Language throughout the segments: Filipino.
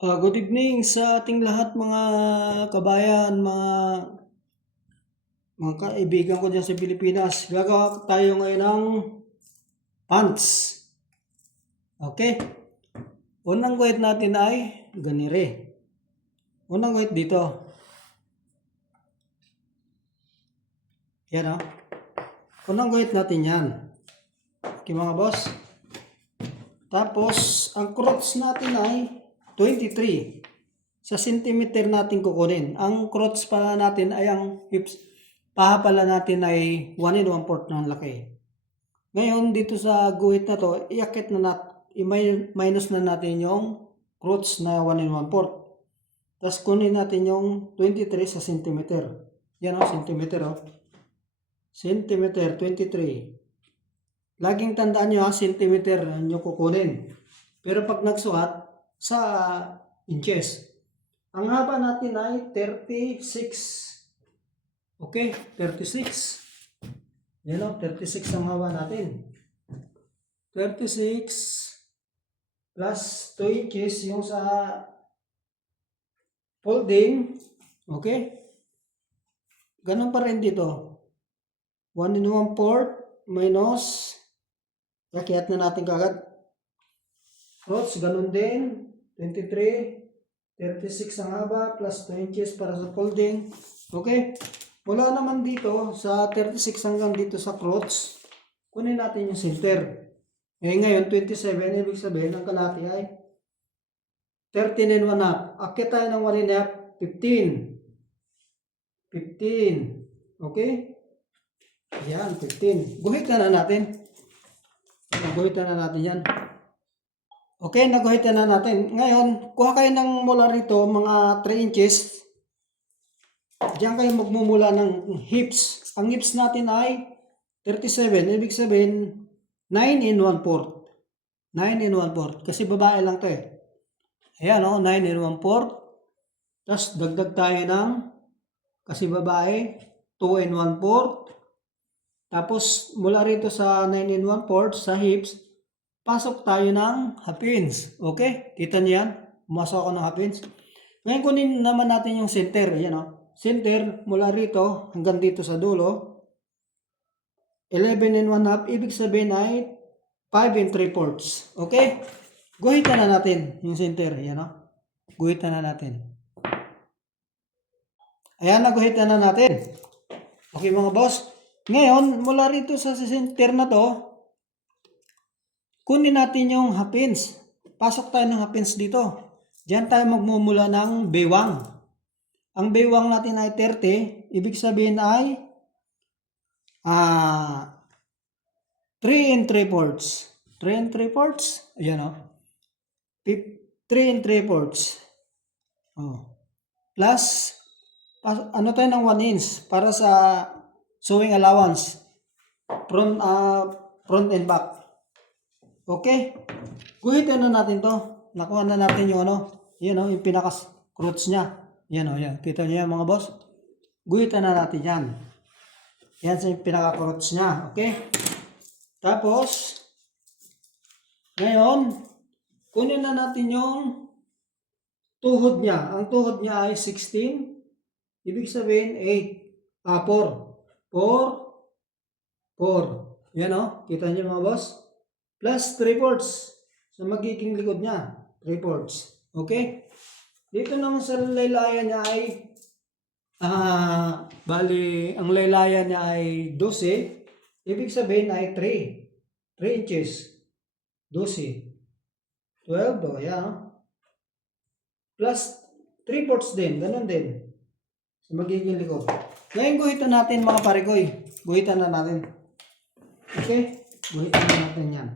Good evening sa ating lahat mga kabayan, mga kaibigan ko dyan sa Pilipinas. Gagawa tayo ngayon ng pants. Okay? Unang guhit natin ay ganire. Unang guhit dito. Yan o. Unang guhit natin yan. Okay mga boss. Tapos, ang crotch natin ay 23. Sa centimeter natin kukunin. Ang crotch pala natin ay ang hips. Paha pala natin ay 1 1/4 ng laki. Ngayon, dito sa guhit na to, iakit na minus na natin yung crotch na 1 1/4. Tapos kunin natin yung 23 sa centimeter. Yan o, centimeter o. Centimeter, 23. Laging tandaan nyo ha, centimeter nyo kukunin. Pero pag nagsukat, sa inches. Ang haba natin ay 36. Okay, 36. Yan o, 36 ang haba natin. 36 plus 2 inches yung sa folding. Okay? Ganun pa rin dito. 1 1/4 minus, yakiyat na natin kagad. Crotch, ganun din. 23. 36 ang haba plus 2 inches para sa folding. Okay? Mula naman dito sa 36 hanggang dito sa crotch, kunin natin yung center. Ngayon 27, ibig sabihin ang kalahati ay 13 and 1/2. Akit tayo ng 1 1/2, 15. 15. Okay? Yan, 15. Guhitan na natin. Naguhitan na natin yan. Okay, naguhitan na natin. Ngayon, kuha kayo ng mula rito, mga 3 inches. Diyan kayo magmumula ng hips. Ang hips natin ay 37. Ibig sabihin, 9 1/4. 9 1/4. Kasi babae lang to eh. Ayan o, 9 1/4. Tapos dagdag tayo ng, kasi babae, 2 1/4. Tapos mula rito sa 9 1/4 sa hips, pasok tayo ng half inch. Okay? Kita niyo yan? Pumasok ako ng half inch. Ngayon kunin naman natin yung center. Ayan o. Center mula rito hanggang dito sa dulo. 11 1/2. Ibig sabihin ay 5 3/4. Okay? Guhitan na natin yung center. Ayan o. Guhitan na natin. Ayan na, guhitan na natin. Okay mga boss. Ngayon, mula rito sa center na to, kunin natin yung half inch. Pasok tayo ng half inch dito. Diyan tayo magmumula ng bewang. Ang bewang natin ay 30. Ibig sabihin ay 3 3/4. 3 3/4. Ayan o. 3 3/4. Oh. Plus, ano tayo ng 1 inch para sa sewing allowance. Front and back. Okay? Guhitan na natin to. Nakuha na natin yung ano. Yan o, yung pinaka-crotch niya. Yan o, yan. Kita niyo yan mga boss. Guhitan na natin yan. Yan sa yung pinaka-crotch niya. Okay? Tapos, ngayon, kunin na natin yung tuhod niya. Ang tuhod niya ay 16. Ibig sabihin 8. 4. 4. Yan o. Kita niyo mga boss. Plus 3/4 sa magiging likod niya. 3/4. Okay? Dito naman sa laylayan niya ay bali, ang laylayan niya ay 12. Ibig sabihin ay 3. 3 inches. 12. 12. O, yan. Plus 3/4 din. Ganun din. Sa magiging likod. Ngayon guhitan natin mga parikoy. Guhitan na natin. Okay? Guhitan na natin yan.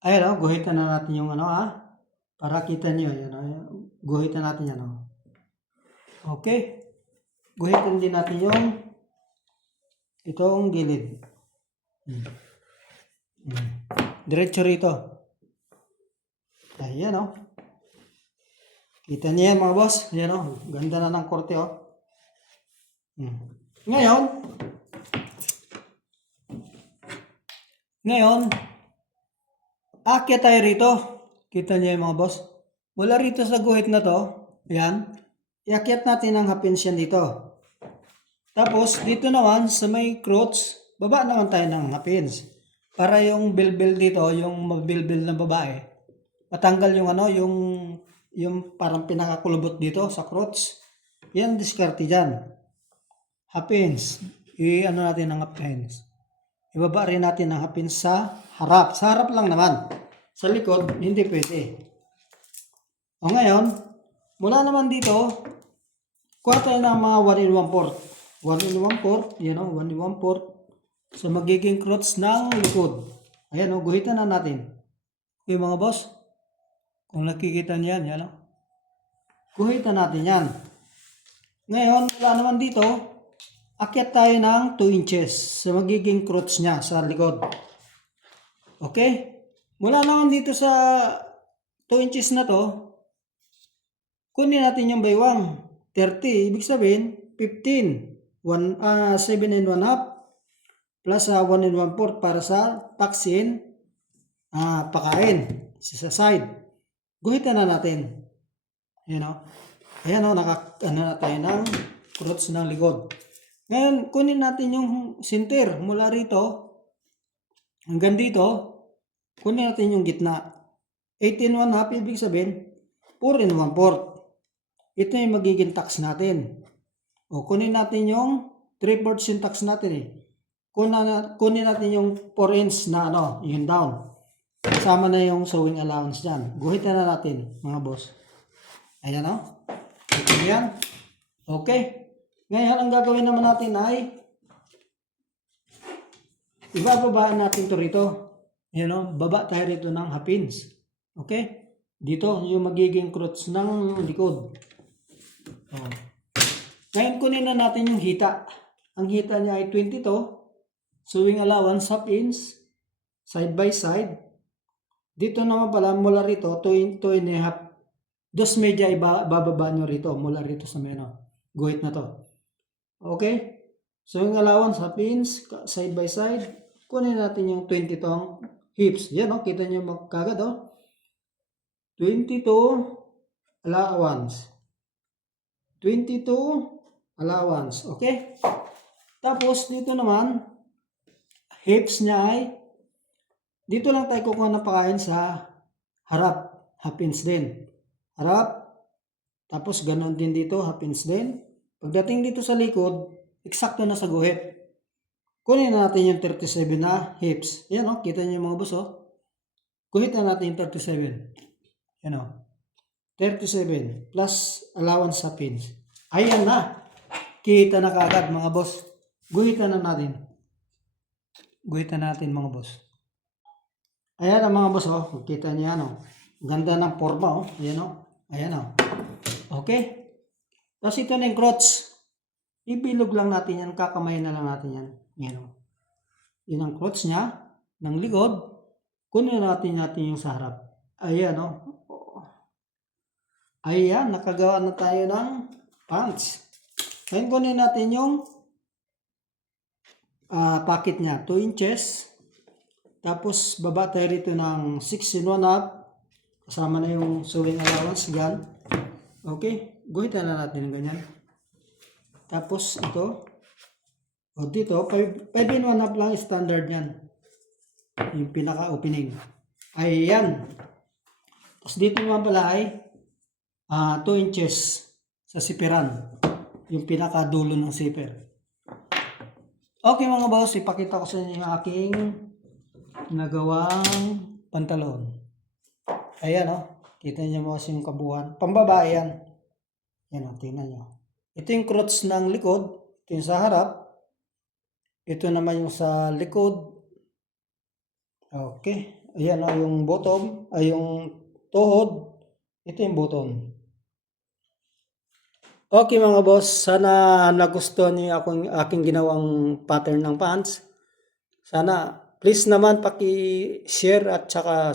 Ayan o, guhitan na natin yung ano para kita niyo. Yan, guhitan natin yan o. Okay? Guhitan din natin yung itong gilid. Diretso rito. Ayan o. Kita niyo yan mga boss. Ayan o, ganda na ng korte o. Ngayon, akyat tayo rito. Kita niyo yung mga boss? Mula rito sa guhit na to, yan, iakyat natin ang hapins yan dito. Tapos, dito naman sa may crotch, baba naman tayo ng hapins. Para yung bilbil dito, yung mabilbil na babae, matanggal yung ano, yung parang pinakakulubot dito sa crotch. Yan, diskarte dyan. Hapins. I-ano natin ang hapins. Ibaba rin natin ang hapins sa harap. Sa harap lang naman. Sa likod, hindi pwede. O ngayon, mula naman dito, kuha tayo ng mga 1 in 1/4. 1 in 1/4, 1 in 1/4. So, magiging crotch ng likod. Ayan o, guhitan na natin. Okay mga boss, kung nakikita niyan, yan o. Guhitan natin yan. Ngayon, wala naman dito, akyat tayo ng 2 inches sa magiging crotch niya sa likod. Okay? Mula naman dito sa 2 inches na to, kunin natin yung baywang. 30, ibig sabihin, 15. 7 and 1/2 plus 1 and 1/4 para sa taksin, pakain sa side. Guhitan na natin. Ayan o, na tayo ng crotch ng likod. Ngayon, kunin natin yung center mula rito hanggang dito. Kunin natin yung gitna. 18 1/2, ibig sabihin, 4 and 1/4. Ito yung magiging tax natin. O, kunin natin yung 3/4 yung tax natin eh. Kunin natin yung 4 inch na yung down. Kasama na yung sewing allowance dyan. Guhitan na natin, mga boss. Ayan o. Ito yan. Okay. Ngayon, ang gagawin naman natin ay ibababaan natin to rito. Baba tayo rito ng hapins. Okay? Dito, yung magiging crotch ng likod. Ngayon, kunin na natin yung hita. Ang hita niya ay 22. Sewing allowance, half inch, side by side. Dito naman pala, mula rito, 2 and a half. Dos media ibababa nyo rito, mula rito sa guhit na to. Okay? Sewing allowance, half inch, side by side. Kunin natin yung 22 ang hips. Yan o, kita nyo kagad o. 22 allowance. 22 allowance. Okay? Tapos, dito naman, hips niya ay, dito lang tayo kukuha ng pakain sa harap. Half inch din. Harap. Tapos, ganoon din dito, half inch din. Pagdating dito sa likod, eksakto na sa guhit. Kunin natin yung 37 na hips. Yan o, kita niyo mga boss o. Guhit na natin yung 37. Yan o. 37 plus allowance sa pins. Ayan na. Kita na kaagad mga boss. Guhitan na natin. Guhitan natin mga boss. Ayan ang mga boss o. Kita niyo yan o. Ganda ng forma o. Ayan o. Ayan o. Okay. Tapos ito na yung crotch. Ibilog lang natin yan. Kakamayin na lang natin yan. Yan o. Yun ang crotch niya. Ng likod. Kunin natin yung sa harap. Ayan o. Ayan. Nakagawa na tayo ng pants. Ngayon kunin natin yung pocket niya. 2 inches. Tapos baba tayo rito ng 6 and 1/2. Kasama na yung sewing allowance gun. Okay. Guhitan na natin ng ganyan. Tapos ito. O dito, 5 and 1/2 lang standard yan. Yung pinaka-opening. Ayan. Tapos dito naman pala ay 2 inches sa siperan. Yung pinaka-dulo ng zipper. Okay mga boss, ipakita ko sa inyo yung aking nagawang pantalon. Ayan o. Kita niyo mo yung kabuuan. Pambabae yan. Yan o, tingnan nyo. Ito yung crotch ng likod. Ito yung sa harap. Ito naman yung sa likod. Okay. Ayan o, yung bottom. Ay, yung tuhod. Ito yung bottom. Okay mga boss, sana nagustuhan niyo aking ginawang pattern ng pants. Sana please naman paki-share at saka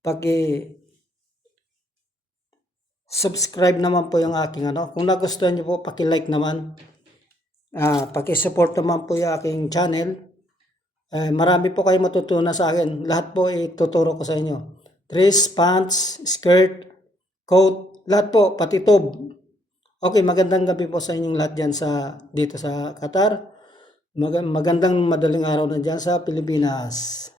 paki-subscribe naman po yung aking Kung nagustuhan niyo po, paki-like naman. Paki-support naman po yung aking channel. Marami po kayo matutunan sa akin. Lahat po ituturo ko sa inyo. dress, pants, skirt, coat, lahat po, pati tob. Okay, magandang gabi po sa inyong lahat dyan dito sa Qatar. Magandang madaling araw na dyan sa Pilipinas.